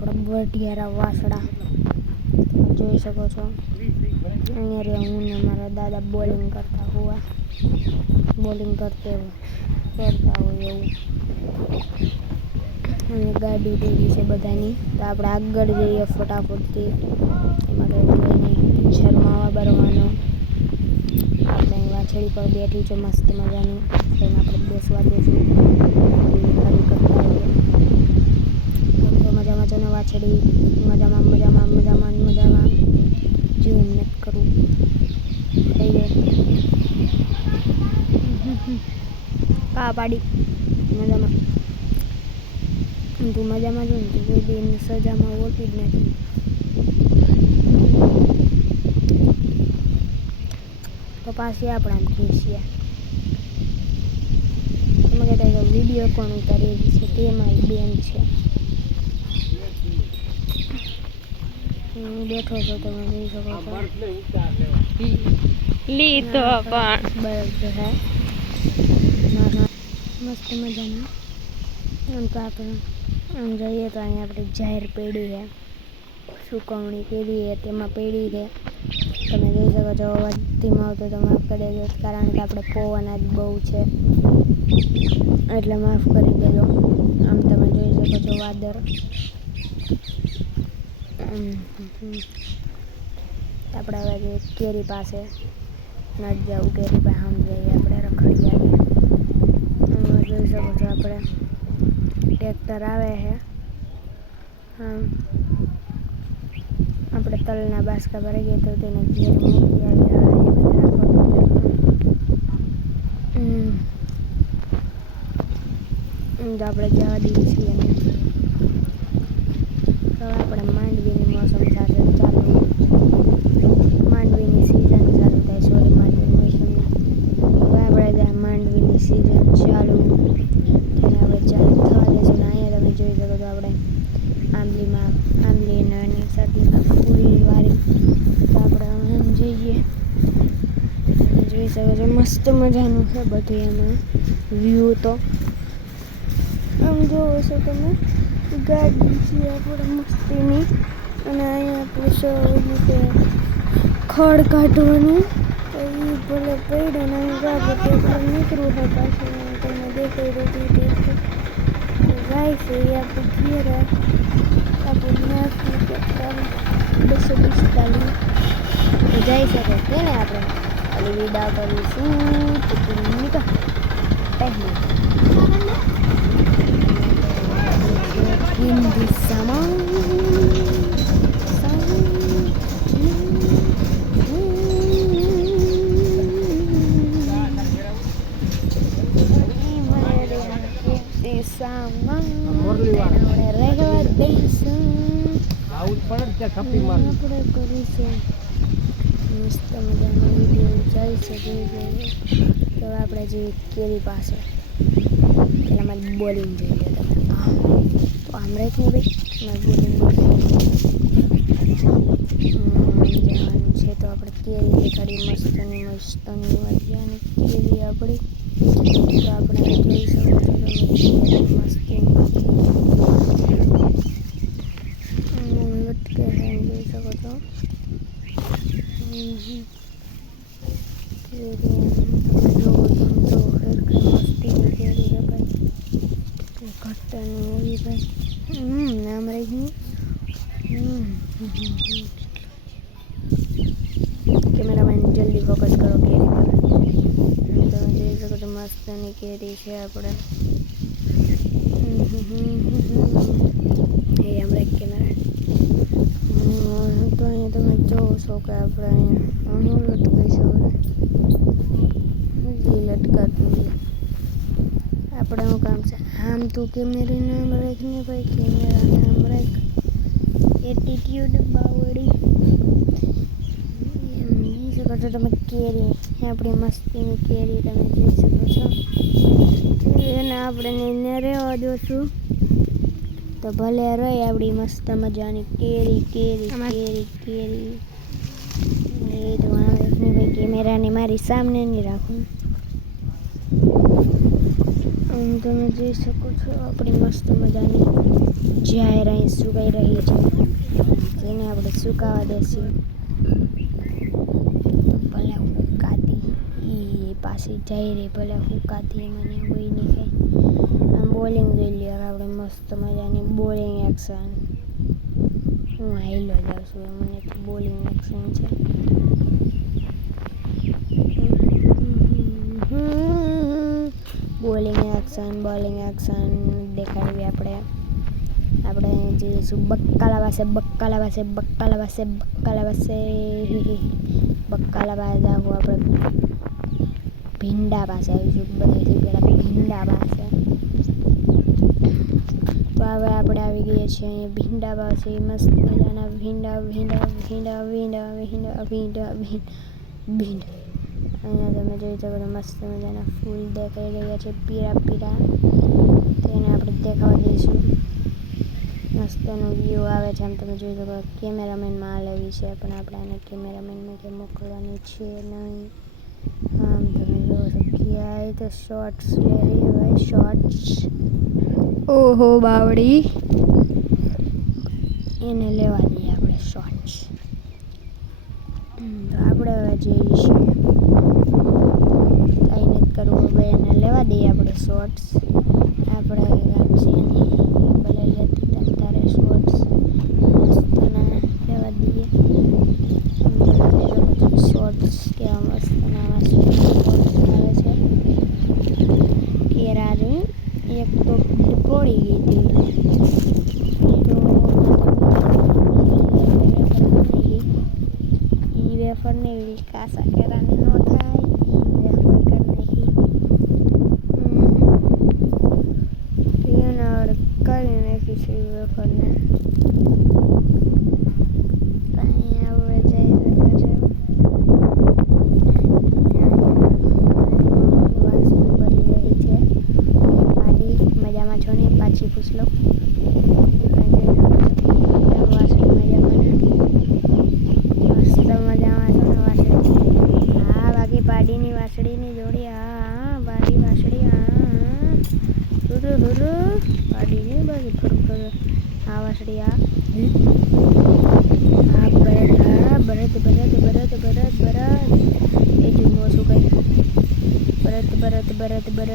આપણા વઢિયારા વાસડા જોઈ શકો છો. અહીંયા રે હું ને મારા દાદા બોલિંગ કરતા હોવા, બોલિંગ કરતા હોય એવું. અને ગાડી દેવી છે બધાની, તો આપણે આગળ જઈએ ફટાફટથી. એમાં કંઈ હોય નહીં, શરમાવા બરવાનો. આપણે અહીં વાછડી પર બેઠી છે મસ્ત મજાની, તેને આપણે બેસવા દઈશું. હરી કરતા આવીએ. તો મજામાં છે ને વાછડી? મજામાં મજામાં મજામાં મજામાં. જેવું મહેનત કરું થઈ જાય. પા પાડી મજામાં. તું મજામાં જો ને, તું કોઈ દી એમની સજામાં હોતી જ નથી. તો પાછી આપણે આમ ઘેસીએ. તમે કહેતા કે વિડીયો કોણ ઉતારી છે? તે મારી બેન છે. બેઠો છો તમે જોઈ શકો છો. લીધો પણ બરફ છે મસ્ત મજાના. આમ તો આપણે આમ જઈએ તો અહીંયા આપણે જાહેર પેઢી છે, સુકવણી પેઢી છે, તેમાં પેઢી છે. તમે જોઈ શકો છો. અવાજ ધીમો આવતો તો માફ કરી દેજો, કારણ કે આપણે પવન આજ બહુ છે એટલે માફ કરી દેજો. આમ તમે જોઈ શકો છો વાદળ. આપણે હવે જે કેરી પાસે નથી જવું, કેરી પાસે આમ જઈએ આપણે રખડી આવીએ. જોઈ શકો છો આપણે ટ્રેક્ટર આવે છે. આપણે તલના બાસકા ભરાઈ ગયા તો તેને ઘેર મૂકી આવ્યા. તો આપણે જવા દઈએ છીએ. તો આપણે માંડવીની મોસમ સાથે ચાલુ, માંડવીની સિઝન ચાલુ થાય. સોરી, માંડવીની મોસમ. હવે આપણે ત્યાં માંડવીની સિઝન ચાલુ તેને આપણે ચાલુ થવા દઈશું. અહીંયા તમે જોઈ શકો છો આપણે આંબલીને એની સાથેના ફૂલની વારી. તો આપણે આમ જઈએ. તમે જોઈ શકો છો મસ્ત મજાનું છે બધું એમાં વ્યૂ. તો આમ જોવો છો તમે, ગાડી છે આપણે મસ્તીની. અને અહીંયા આપણે રીતે ખડ કાઢવાનું એ ભલે પડે ને આપણે નીકળવું હોય પાછું. તમને દેખાઈ રહી જાય છે એ આપણે ઘેર આપણે 245 જઈ શકે છે ને. આપણે ખાલી વિડા કરીશું નીકળ પહેલી હિન્દી સામાન. આપણે કરીશું મસ્ત મજાનો વિડીયો જઈ શકે. તો આપણે જે કેરી પાસે એટલે મારી બોલિંગ જોઈએ. તો આમ રાખ ને ભાઈ, મારી બોલિંગ જવાનું છે. તો આપણે કેરી દેખાડી મસ્તની મજાની કેરી આપણી. તો આપણે જોઈ શકો છો મસ્તી લટકે છે, જોઈ શકો છો. મસ્તીની કેરી છે ભાઈ, ઘટ્ટાની એવી ભાઈ. નામ રહી કેમેરામેન જલ્દી ફોકસ કરો કેરી પર. તમે જોઈ શકો છો મસ્તની કેરી છે આપણે. એ હમણાં કેમેરા તો અહીંયા તમે જોવો છો કે આપણે અહીંયા લટકાઈશું. લટકાતું આપણે શું કામ છે? આમ તું કેમેરા નામ રાખને ભાઈ, કેમેરા નામ રાખ. એટીટ્યુડ બાવડી જોઈ શકો છો તમે. કેરી આપણી મસ્તીની કેરી તમે જોઈ શકો છો. એને આપણે એને રહેવા દોશું તો ભલે રહી આપણી મસ્ત મજાની કેરી. કેરી કેરી કેરી એ તો ભાઈ કેમેરાને મારી સામે નહીં રાખું. તમે જોઈ શકો છો આપણી મસ્ત મજાની જાહેર અહીં સુકાઈ રહી છે, જેને આપણે સુકાવા દેશું. ભલે હુકાતી એ પાછી જઈ રહી, ભલે હુકાતી મને હોય નહીં કંઈ. આમ બોલિંગ જોઈ લે આપણે મસ્ત મજાની બોલિંગ એક્શન. હું હાઈલો જાઉં છું, મને બોલિંગ એક્શન છે. બોલિંગ એક્શન દેખાડવી આપણે જઈશું બક્કાલા પાસે જાવું. આપણે ભીંડા પાસે આવીશું, બધાથી પહેલાં ભીંડા પાસે. તો હવે આપણે આવી ગયા છીએ અહીંયા ભીંડા પાસે. મસ્ત મજાના ભીંડા. અહીંયા તમે જોઈ શકો છો મસ્ત મજાના ફૂલ દેખાઈ રહ્યા છે, પીળા. તેને આપણે દેખાવા દઈશું. મસ્તનું વ્યૂ આવે છે, આમ તમે જોઈ શકો. કેમેરામેનમાં લેવી છે, પણ આપણે આને કેમેરામેનમાં કે મોકલવાની છે નહીં. આમ તમે જોવો છો ક્યાંય તો શોર્ટ્સ લેવી હોય, શોર્ટ્સ. ઓહો બાવડી, એને લેવા દઈએ આપણે શોર્ટ્સ. તો આપણે હવે જઈશું, કંઈ નથી કરવું, હવે એને લેવા દઈએ આપણે શોર્ટ્સ. આપણે રાખશે એની ભલે લેતી તેમ તારે શોર્ટ્સ મસ્તના લેવા દઈએ. શોર્ટ્સ કેવા મસ્તના શોર્ટ્સ આવે છે. કેરા જોઈ, એક તો પડી ગઈ હતી, વેફર નહીં કાસા કેરાને ન થાય, વેફર કરી નાખી. કરી નાખીશું વેફરને. અહીંયા હવે જઈ શકે છે. વાસણ બની રહી છે. પાડી મજામાં છો ને? પાછી પૂછ લો. વાસણ મજામાં પાડીની વાસળીની જોડી. હા પાડી વાસળી. પાડીની બાકી ફરું આ વાસળી. બરત એ જુમો શું કઈ બરત બસ